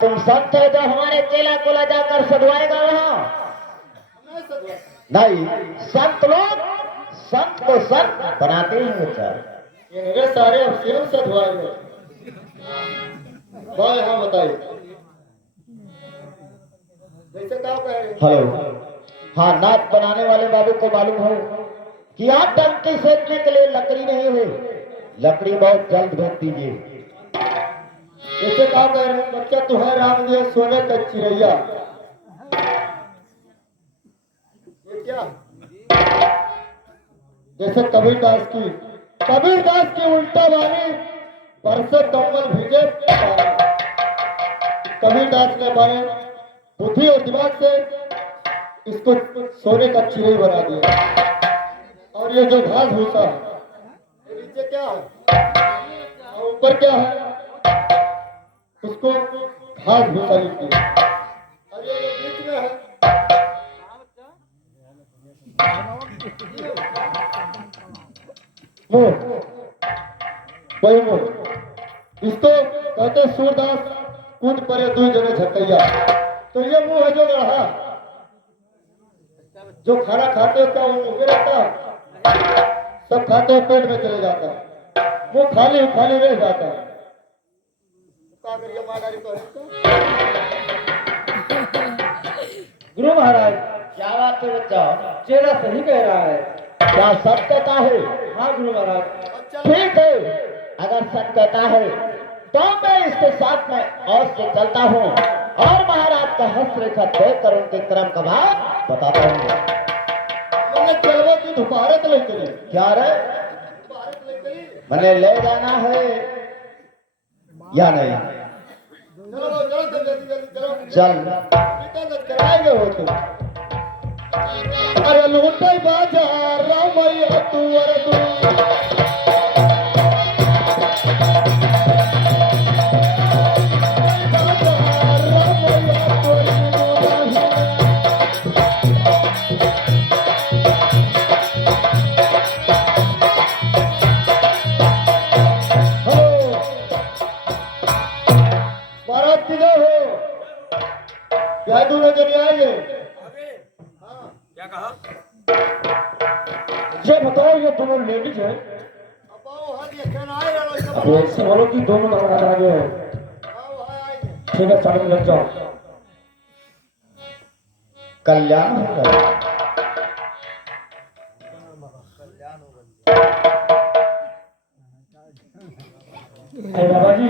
तुम संत है जो हमारे चेला को ला जाकर सधवाएगा वहाँ? नहीं, संत लोग संत को संत बनाते हैं बेचारे। ये मेरे सारे अफसर सधवाएंगे। भाई हाँ बताइए, जैसे क्या कह रहे? हेलो, हाँ, नाच बनाने वाले बाबू को मालूम हो कि यहाँ टंकी सेकने के लिए लकड़ी नहीं है, लकड़ी बहुत जल्द भेज दीजिए। जैसे क्या कह रहे हैं? बच्चा तू है राम दिया सोने का चिड़ैया। ये क्या? जैसे कबीर दास की उल्टा वाली बरसे कम्बल भीजे कबीर दास ने हमारे बुद्धि और दिमाग से इसको सोने का चिड़ै बना दिया। और ये जो घास भूसा ये नीचे क्या है और ऊपर क्या है, उसको घास भूसा लिखती है। और ये जो बीच में है मुंह, वही मुंह। इसको कहते सूरदास कूद परे दुई जने झकैया। तो ये मुंह है जो गढ़ा, जो खाना खाते हो क्या वो मुंह में रहता है, सब खाते हो पेट में चले जाता है, वो खाली खाली रह जाता है। क्या करिए मादारी तो है। गुरु महाराज, क्या बात है बच्चा? चेला सही कह रहा है। क्या सच कहता है? हाँ गुरु महाराज। ठीक है, अगर सच कहता है तो मैं इसके साथ में और से चलता हूँ और महाराज का हस्तरेखा देख कर उनके क्रम का भाग बताता हूँ। मैंने चलवा की दोबारा तो ले चली। क्या रे, दोबारा तो ले चली। मैंने ले जाना है या नहीं? चलो चलो जल्दी जल्दी चलो। चल, इतना कराएंगे हो तुम। अरे लूटे बाजार रामैया तू अरे तू। क्या कहा? ये बताओ, ये दोनों लेडीज है? अब ऐसे बोलो कि दोनों महाराज आ गए हैं। ठीक है, सामने लग जाओ। कल्याण होगा। अरे बाबा जी,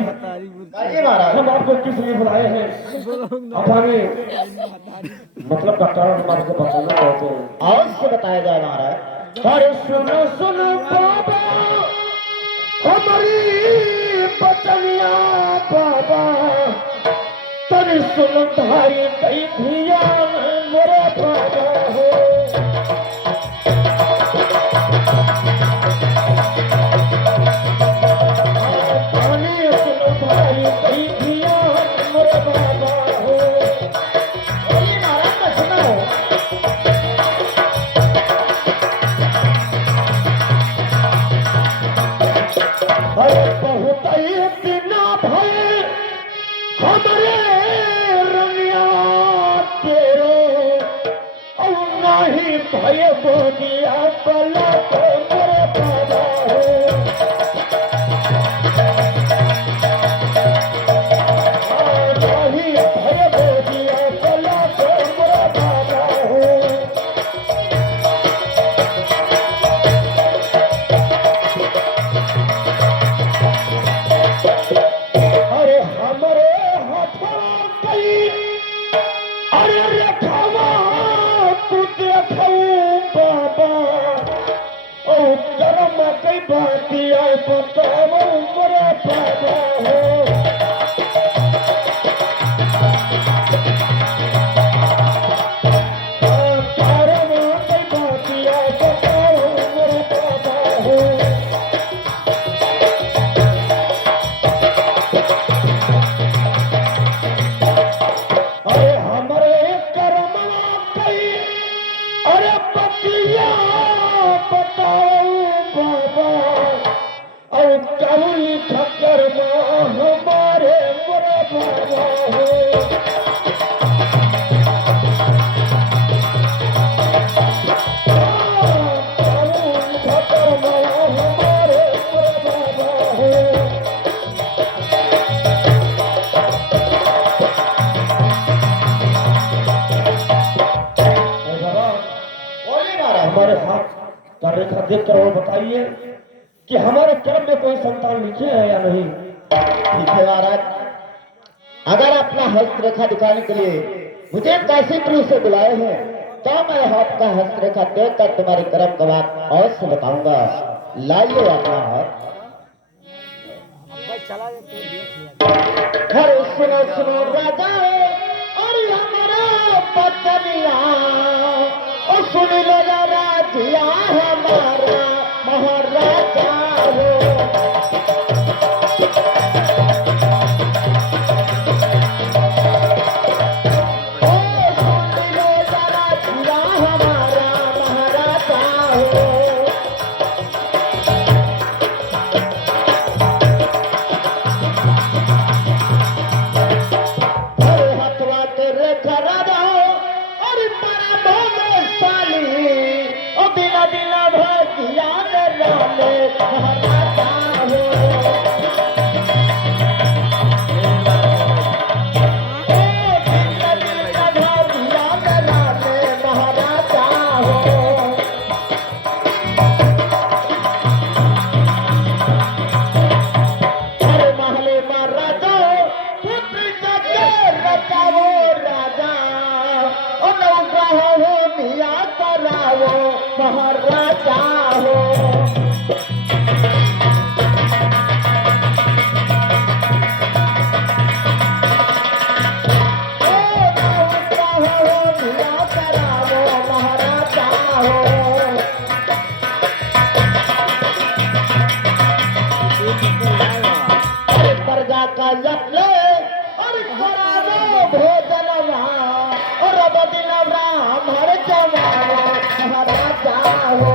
महाराज हम आपको किस लिए बुलाए हैं? आप हमें मतलब डॉक्टर हमारे को बताना चाहते हैं और इससे बताया जाए महाराज। अरे सुनो सुनो बाबा हमारी बचनिया बाबा, तरी सुनो भाई कई धिया मेरे बाबा हो। भय बोलिया बला तो मेरे बाबा हो। नहीं भय बोलिया बला तो मेरे बाबा हो। अरे हमारे हाथों कई अरे रखवा तू देखऊ बाबा ओ कर्म कई बाती आए बताओ मेरे बाबा हो। कर्म कई बाती आए बताओ मेरे बाबा हो। अरे हमारे कर्म कई अरे बतिया बताओ बाबा और रेखा देख कर वो बताइए कि हमारे क्रम में कोई संतान लिखे है या नहीं। ठीक है महाराज, अगर अपना हस्तरेखा दिखाने के लिए मुझे काशीपुर से बुलाए हैं तो मैं आपका हस्तरेखा देखकर तुम्हारे कर्म का बात अवश्य बताऊंगा। लाइए अपना हाथ। हर सुनो सुनो राजा और हमारा पचनिया, और सुन लो राजिया हमारा महाराजा हो। महाराजा हो प्रजा का जपले और करावो भोजनवा और बदिन राम हर जवाना महाराजा हो।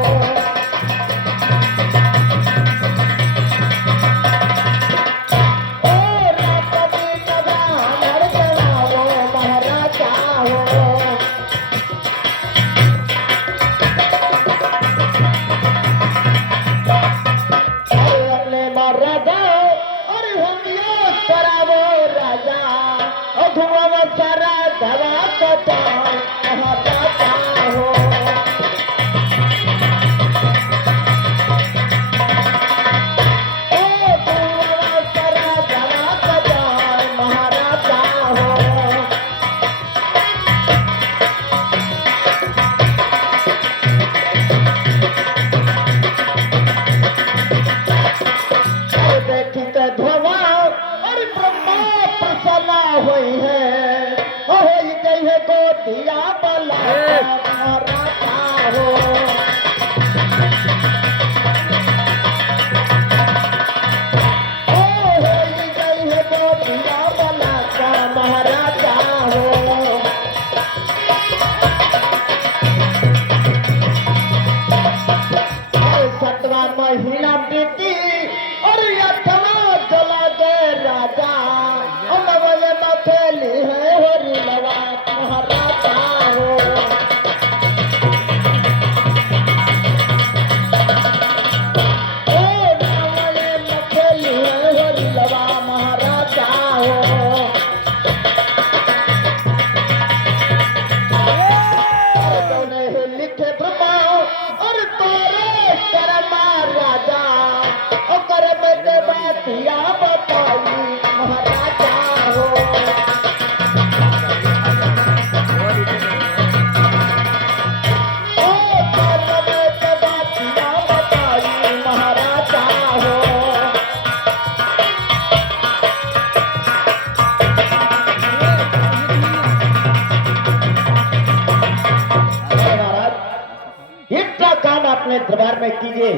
अपने दरबार में कीजिए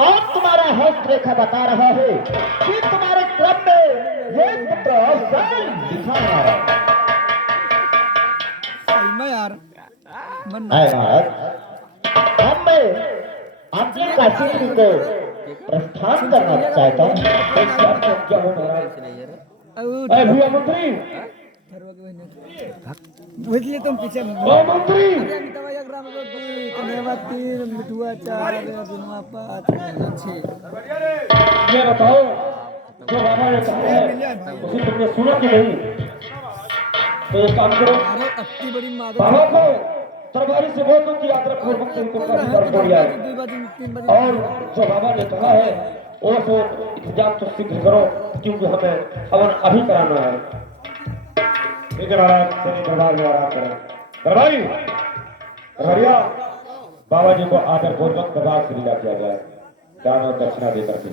और तुम्हारा हस्तरेखा बता रहा है कि तुम्हारे क्रम में ये पुत्र दिखा रहा है। यार अब मैं अपने काशीपुर को प्रस्थान करना चाहता हूँ। क्या हो भैया मंत्री बुझलिए तुम पीछे मंत्री मिठुआ चार दिनवा पाँच ये बताओ जो बाबा ने कहा है उसे तुमने सुना कि नहीं? तो एक काम करो अति बड़ी बाबा को दरबारी से बोल दो कि आदर पूर्वक से इनको काफी कर दिया है। 2 बजे 3 बजे और जो बाबा ने कहा है वो सो इंतजाम तो शीघ्र करो, क्योंकि हमें हवन अभी कराना है। ठीक है महाराज, चलिए दरबार में आराम करें। दरबारी दरबारिया, बाबा जी को आदर पूर्वक दरबार से विदा किया जाए, दान और दक्षिणा देकर के।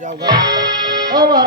जाओगा। हाँ महाराज।